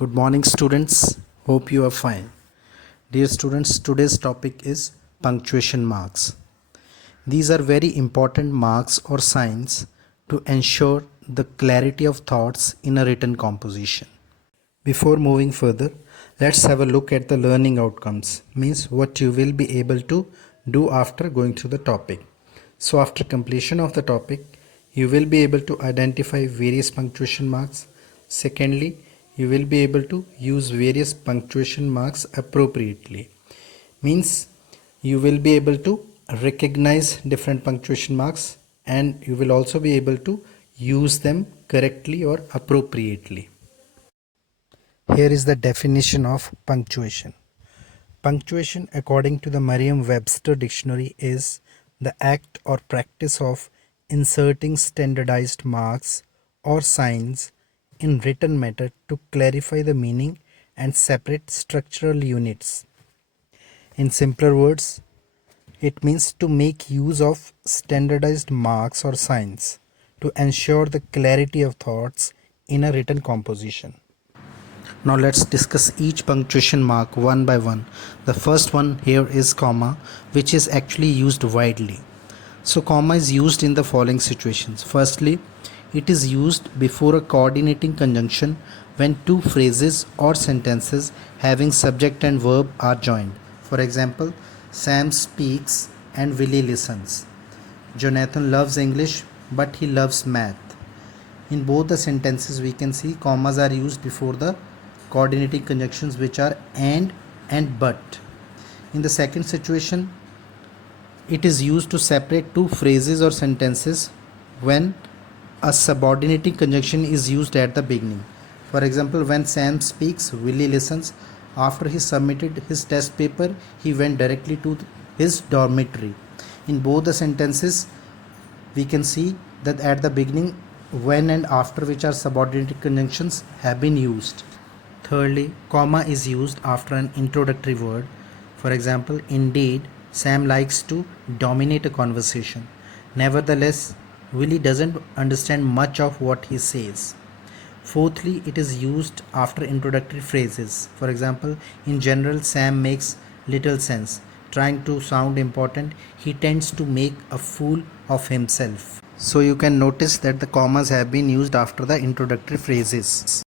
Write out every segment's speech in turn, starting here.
Good morning, students. Hope you are fine. Dear students, today's topic is punctuation marks. These are very important marks or signs to ensure the clarity of thoughts in a written composition. Before moving further, let's have a look at the learning outcomes, means what you will be able to do after going through the topic. So after completion of the topic, you will be able to identify various punctuation marks. Secondly, you will be able to use various punctuation marks appropriately. Means you will be able to recognize different punctuation marks and you will also be able to use them correctly or appropriately. Here is the definition of punctuation. Punctuation, according to the Merriam-Webster dictionary, is the act or practice of inserting standardized marks or signs in written matter to clarify the meaning and separate structural units. In simpler words, it means to make use of standardized marks or signs to ensure the clarity of thoughts in a written composition. Now let's discuss each punctuation mark one by one. The first one here is comma, which is actually used widely. So comma is used in the following situations. Firstly, it is used before a coordinating conjunction when two phrases or sentences having subject and verb are joined. For example, Sam speaks and Willie listens. Jonathan loves English but he loves math. In both the sentences we can see commas are used before the coordinating conjunctions which are and but. In the second situation, it is used to separate two phrases or sentences when a subordinating conjunction is used at the beginning. For example, when Sam speaks, Willie listens. After he submitted his test paper, he went directly to his dormitory. In both the sentences, we can see that at the beginning, when and after, which are subordinated conjunctions, have been used. Thirdly, comma is used after an introductory word. For example, indeed, Sam likes to dominate a conversation. Nevertheless, Willie doesn't understand much of what he says. Fourthly, it is used after introductory phrases. For example, in general, Sam makes little sense. Trying to sound important, he tends to make a fool of himself. So you can notice that the commas have been used after the introductory phrases.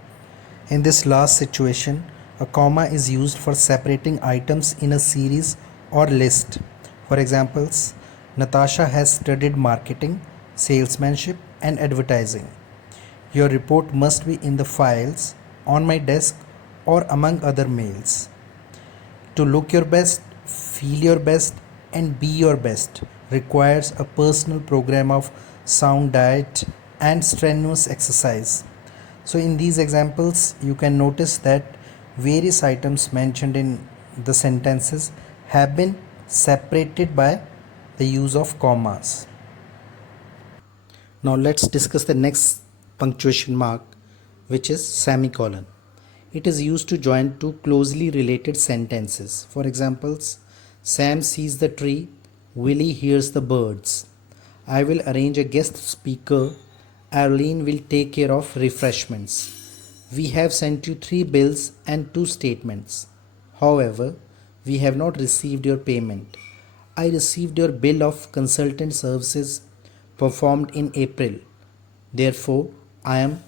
In this last situation, a comma is used for separating items in a series or list. For examples, Natasha has studied marketing, salesmanship, and advertising. Your report must be in the files, on my desk, or among other mails. To look your best, feel your best, and be your best requires a personal program of sound diet and strenuous exercise. So in these examples, you can notice that various items mentioned in the sentences have been separated by the use of commas. Now let's discuss the next punctuation mark, which is semicolon. It is used to join two closely related sentences. For examples, Sam sees the tree, Willie hears the birds. I will arrange a guest speaker. Arlene will take care of refreshments. We have sent you 3 bills and 2 statements. However, we have not received your payment. I received your bill of consultant services performed in April. Therefore, I am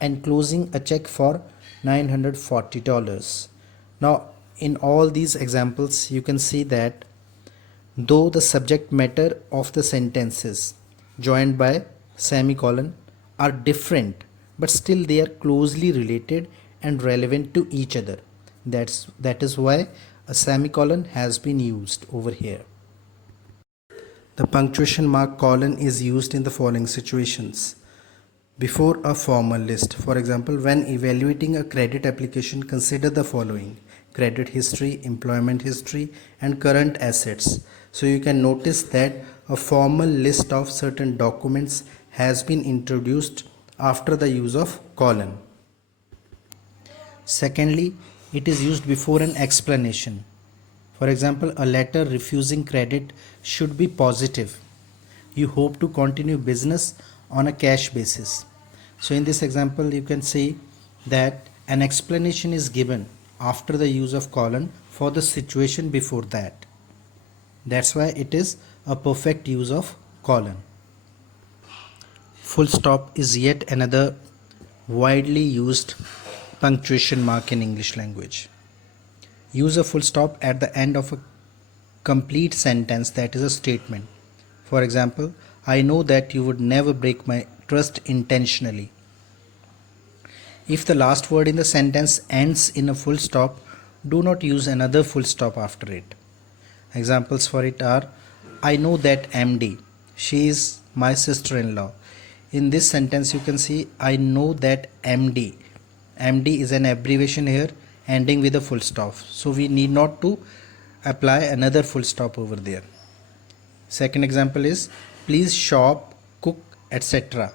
enclosing a check for $940. Now, in all these examples, you can see that though the subject matter of the sentences joined by semicolon are different, but still they are closely related and relevant to each other. That is why a semicolon has been used over here. The punctuation mark colon is used in the following situations. Before a formal list. For example, when evaluating a credit application, consider the following: credit history, employment history, and current assets. So you can notice that a formal list of certain documents has been introduced after the use of colon. Secondly, it is used before an explanation. For example, a letter refusing credit should be positive. You hope to continue business on a cash basis. So in this example, you can see that An explanation is given after the use of colon for the situation before that. That's why it is a perfect use of colon. Full stop is yet another widely used punctuation mark in English language. Use a full stop at the end of a complete sentence that is a statement. For example, I know that you would never break my trust intentionally. If the last word in the sentence ends in a full stop, do not use another full stop after it. Examples for it are I know that MD. She is my sister in law. In this sentence, you can see I know that MD. MD is an abbreviation here ending with a full stop. So we need not to apply another full stop over there. Second example is please shop, cook, etc.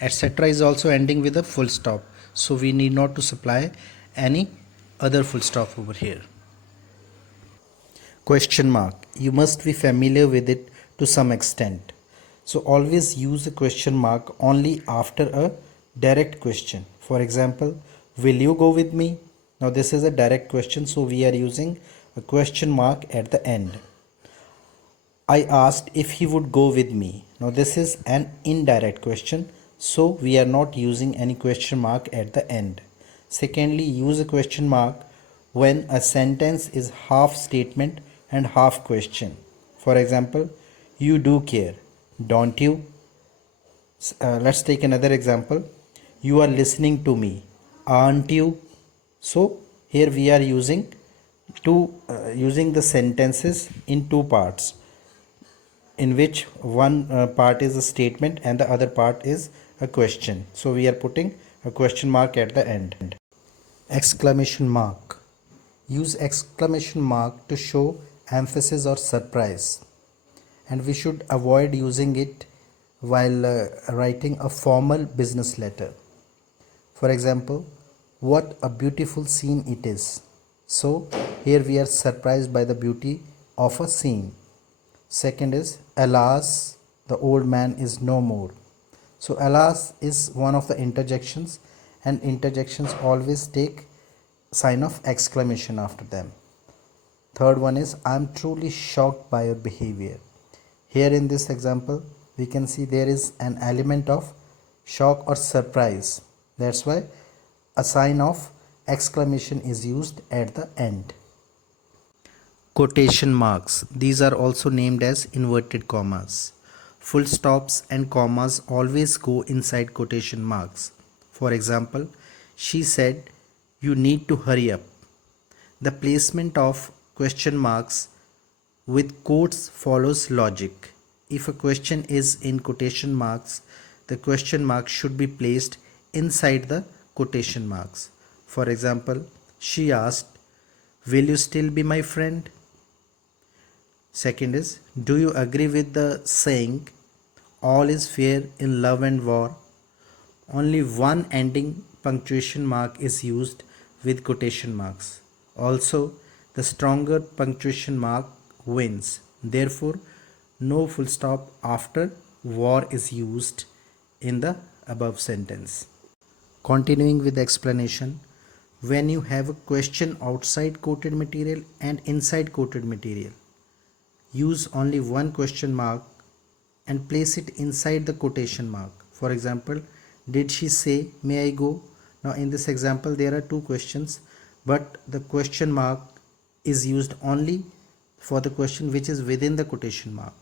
Etc. is also ending with a full stop. So we need not to supply any other full stop over here. Question mark. You must be familiar with it to some extent. So always use a question mark only after a direct question. For example, will you go with me? Now this is a direct question, so we are using a question mark at the end. I asked if he would go with me. Now this is an indirect question, so we are not using any question mark at the end. Secondly, use a question mark when a sentence is half statement and half question. For example, you do care, don't you? Let's take another example. You are listening to me, aren't you? So here we are using the sentences in two parts, in which one part is a statement and the other part is a question. So we are putting a question mark at the end. Exclamation mark. Use exclamation mark to show emphasis or surprise, and we should avoid using it while writing a formal business letter. For example, what a beautiful scene it is. So here we are surprised by the beauty of a scene. Second is alas, the old man is no more. So alas is one of the interjections, and interjections always take sign of exclamation after them. Third one is I am truly shocked by your behavior. Here in this example we can see there is an element of shock or surprise. That's why a sign of exclamation is used at the end. Quotation marks. These are also named as inverted commas. Full stops and commas always go inside quotation marks. For example, she said, you need to hurry up. The placement of question marks with quotes follows logic. If a question is in quotation marks, the question mark should be placed inside the quotation marks. For example, she asked, will you still be my friend? Second is, do you agree with the saying, all is fair in love and war? Only one ending punctuation mark is used with quotation marks. Also, the stronger punctuation mark wins. Therefore, no full stop after war is used in the above sentence. Continuing with the explanation, when you have a question outside quoted material and inside quoted material, use only one question mark and place it inside the quotation mark. For example, did she say, may I go? Now in this example there are two questions, but the question mark is used only for the question which is within the quotation mark.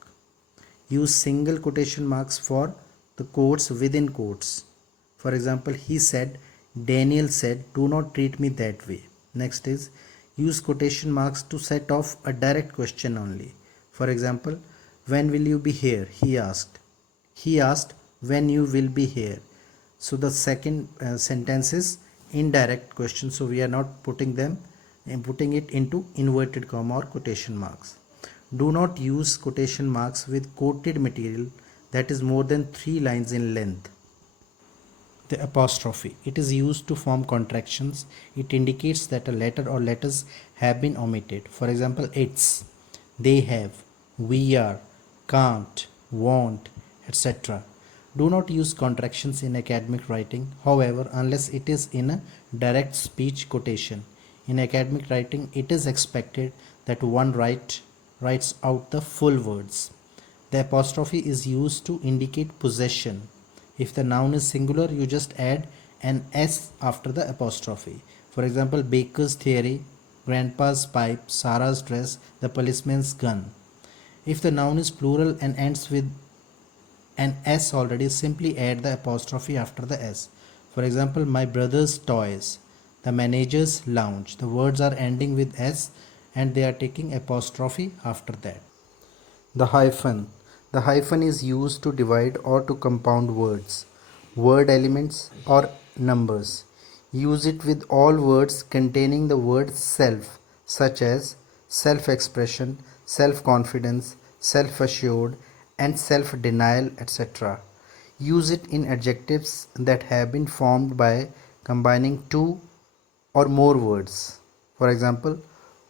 Use single quotation marks for the quotes within quotes. For example, he said, Daniel said, do not treat me that way. Next is, use quotation marks to set off a direct question only. For example, when will you be here? He asked. He asked when you will be here. So the second sentence is indirect question, so we are not putting it into inverted comma or quotation marks. Do not use quotation marks with quoted material that is more than 3 lines in length. The apostrophe. It is used to form contractions. It indicates that a letter or letters have been omitted. For example, it's, they have, we are, can't, won't, etc. Do not use contractions in academic writing, however, unless it is in a direct speech quotation. In academic writing, it is expected that one writes out the full words. The apostrophe is used to indicate possession. If the noun is singular, you just add an S after the apostrophe. For example, baker's theory, grandpa's pipe, Sarah's dress, the policeman's gun. If the noun is plural and ends with an S already, simply add the apostrophe after the S. For example, my brother's toys, the manager's lounge. The words are ending with S and they are taking apostrophe after that. The hyphen. The hyphen is used to divide or to compound words, word elements or numbers. Use it with all words containing the word self, such as self-expression, self-confidence, self-assured, and self-denial, etc. Use it in adjectives that have been formed by combining two or more words. For example,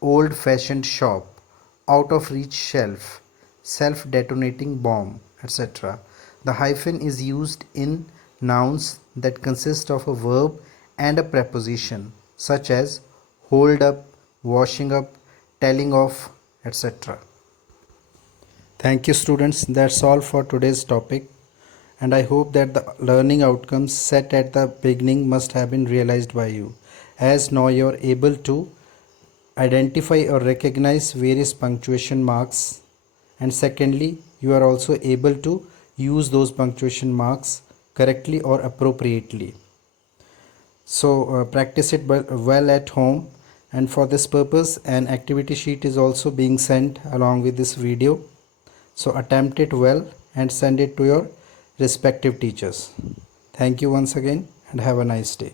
old-fashioned shop, out-of-reach shelf, self-detonating bomb, etc. The hyphen is used in nouns that consist of a verb and a preposition, such as hold up, washing up, telling off, etc. Thank you, students. That's all for today's topic. And I hope that the learning outcomes set at the beginning must have been realized by you, as now you're able to identify or recognize various punctuation marks, and secondly, you are also able to use those punctuation marks correctly or appropriately. So practice it well at home, and for this purpose an activity sheet is also being sent along with this video. So attempt it well and send it to your respective teachers. Thank you once again and have a nice day.